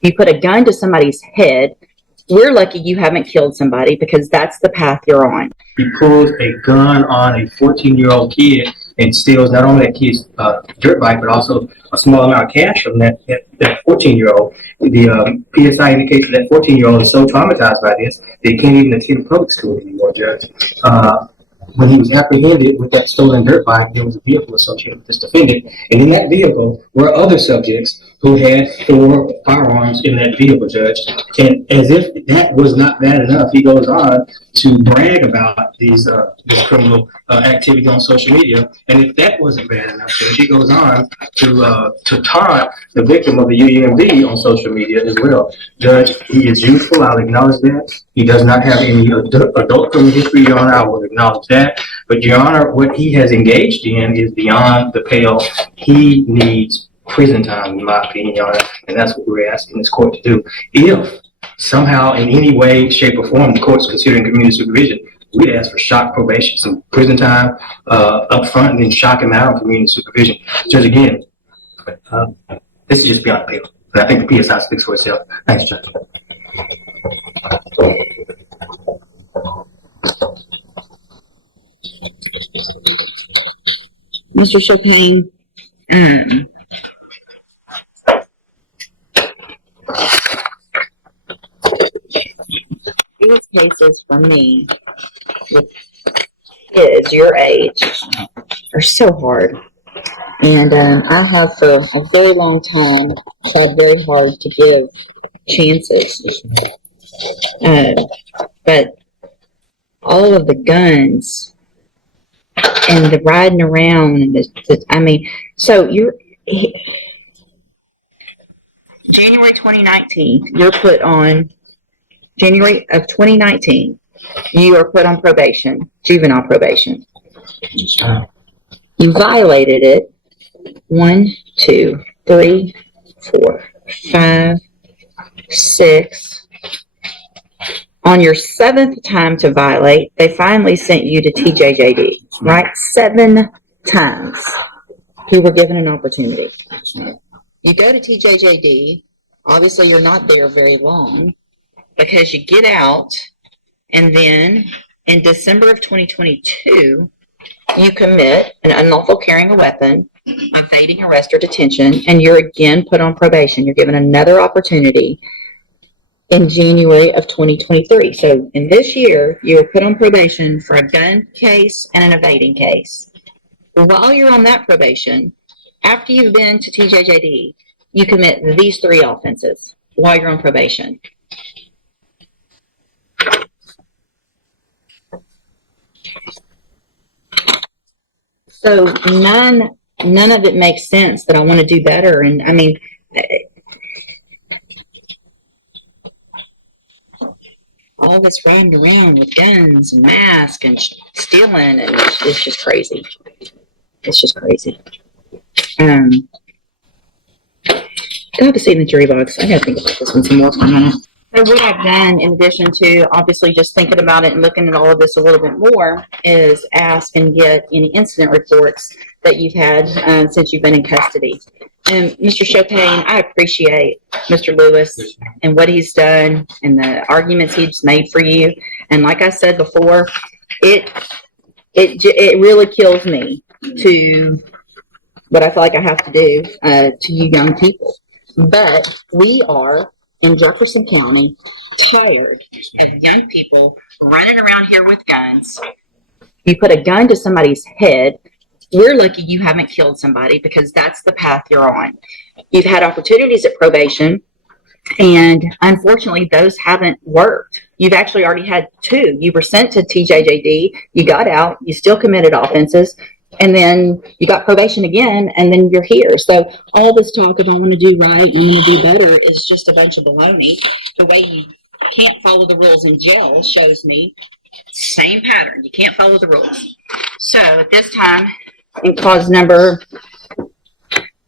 You put a gun to somebody's head. We're lucky you haven't killed somebody because that's the path you're on. He pulls a gun on a 14-year-old kid and steals not only that kid's dirt bike, but also a small amount of cash from that 14-year-old. The PSI indicates that 14-year-old is so traumatized by this that he can't even attend public school anymore, Judge. When he was apprehended with that stolen dirt bike, there was a vehicle associated with this defendant, and in that vehicle were other subjects who had 4 firearms in that vehicle, Judge. And as if that was not bad enough, he goes on to brag about this criminal activity on social media. And if that wasn't bad enough, Judge, he goes on to taunt the victim of the UUMB on social media as well. Judge, he is youthful, I'll acknowledge that. He does not have any adult criminal history, Your Honor, I will acknowledge that. But, Your Honor, what he has engaged in is beyond the pale. He needs prison time, in my opinion, Your Honor, and that's what we're asking this court to do. If somehow, in any way, shape, or form, the court's considering community supervision, we'd ask for shock probation, some prison time up front, and then shock him out on community supervision. Judge, again, this is beyond the pale. And I think the PSI speaks for itself. Thanks, Judge. Mr. Chopin, these cases for me with kids your age are so hard. And I have for a very long time tried very hard to give chances. But all of the guns and the riding around and so January 2019, you're put on January of 2019, you are put on probation, juvenile probation. You violated it 1, 2, 3, 4, 5, 6. On your 7th time to violate, they finally sent you to TJJD, right? 7 times you were given an opportunity. You go to TJJD, obviously you're not there very long because you get out, and then in December of 2022, you commit an unlawful carrying a weapon, evading arrest or detention, and you're again put on probation. You're given another opportunity in January of 2023. So in this year, you were put on probation for a gun case and an evading case. While you're on that probation, after you've been to TJJD, you commit these 3 offenses while you're on probation. So none of it makes sense that I want to do better. And I mean, all this riding around with guns and masks and stealing, and it's just crazy. It's just crazy. Do I have a seat in the jury box? I gotta think about this one some more for a minute. So what I've done, in addition to obviously just thinking about it and looking at all of this a little bit more, is ask and get any incident reports that you've had since you've been in custody. And Mr. Chopin, I appreciate Mr. Lewis and what he's done and the arguments he's made for you. And like I said before, it really kills me to what I feel like I have to do to you young people. But we are in Jefferson County tired of young people running around here with guns. You put a gun to somebody's head. We're lucky you haven't killed somebody because that's the path you're on. You've had opportunities at probation, and unfortunately, those haven't worked. You've actually already had 2. You were sent to TJJD, you got out, you still committed offenses, and then you got probation again, and then you're here. So all this talk of I want to do right, I'm going to do better is just a bunch of baloney. The way you can't follow the rules in jail shows me same pattern. You can't follow the rules. So at this time, in clause number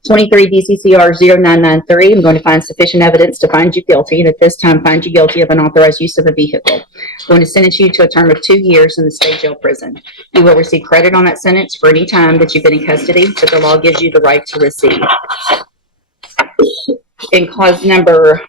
23 DCCR 0993, I'm going to find sufficient evidence to find you guilty, and at this time find you guilty of unauthorized use of a vehicle. I'm going to sentence you to a term of 2 years in the state jail prison. You will receive credit on that sentence for any time that you've been in custody, but the law gives you the right to receive. in cause number,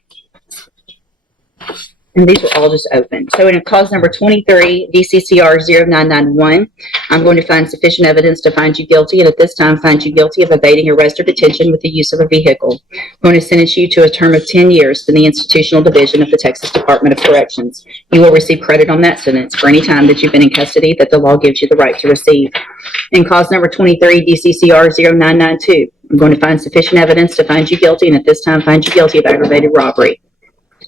and these are all just open. So in cause number 23, DCCR 0991, I'm going to find sufficient evidence to find you guilty, and at this time find you guilty of evading arrest or detention with the use of a vehicle. I'm going to sentence you to a term of 10 years in the Institutional Division of the Texas Department of Corrections. You will receive credit on that sentence for any time that you've been in custody that the law gives you the right to receive. In cause number 23, DCCR 0992, I'm going to find sufficient evidence to find you guilty, and at this time find you guilty of aggravated robbery.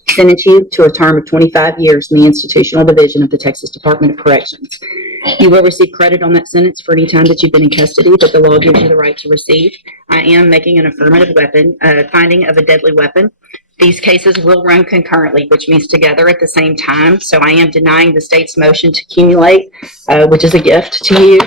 Sentence you to a term of 25 years in the Institutional Division of the Texas Department of Corrections. You will receive credit on that sentence for any time that you've been in custody that the law gives you the right to receive. I am making an affirmative finding of a deadly weapon. These cases will run concurrently, which means together at the same time. So I am denying the state's motion to accumulate, which is a gift to you.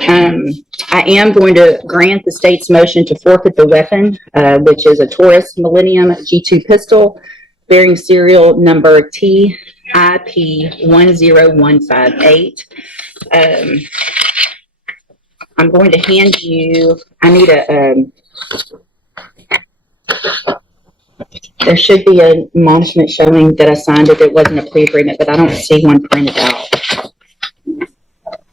I am going to grant the state's motion to forfeit the weapon, which is a Taurus Millennium G2 pistol bearing serial number TIP 10158. I'm going to hand you, I need there should be an admonishment showing that I signed it. It wasn't a plea agreement, but I don't see one printed out.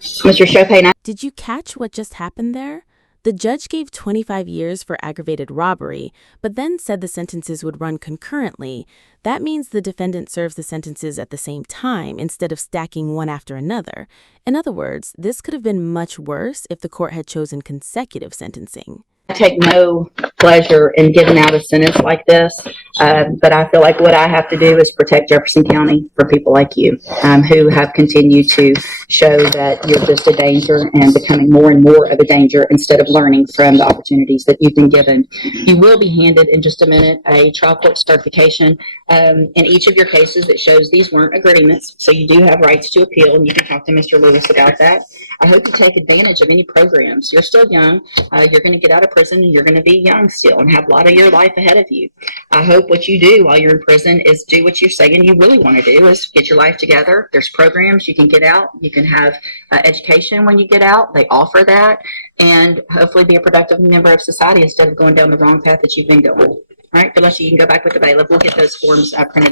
Mr. Chopin, Did you catch what just happened there? The judge gave 25 years for aggravated robbery, but then said the sentences would run concurrently. That means the defendant serves the sentences at the same time instead of stacking one after another. In other words, this could have been much worse if the court had chosen consecutive sentencing. I take no pleasure in giving out a sentence like this, but I feel like what I have to do is protect Jefferson County for people like you, who have continued to show that you're just a danger and becoming more and more of a danger instead of learning from the opportunities that you've been given. You will be handed in just a minute a trial court certification in each of your cases that shows these weren't agreements, so you do have rights to appeal, and you can talk to Mr. Lewis about that. I hope you take advantage of any programs. You're still young. You're going to get out of prison, and you're going to be young still and have a lot of your life ahead of you. I hope what you do while you're in prison is do what you're saying you really want to do, is get your life together. There's programs you can get out. You can have education when you get out. They offer that, and hopefully be a productive member of society instead of going down the wrong path that you've been going. All right, unless you can go back with the bailiff. We'll get those forms printed out.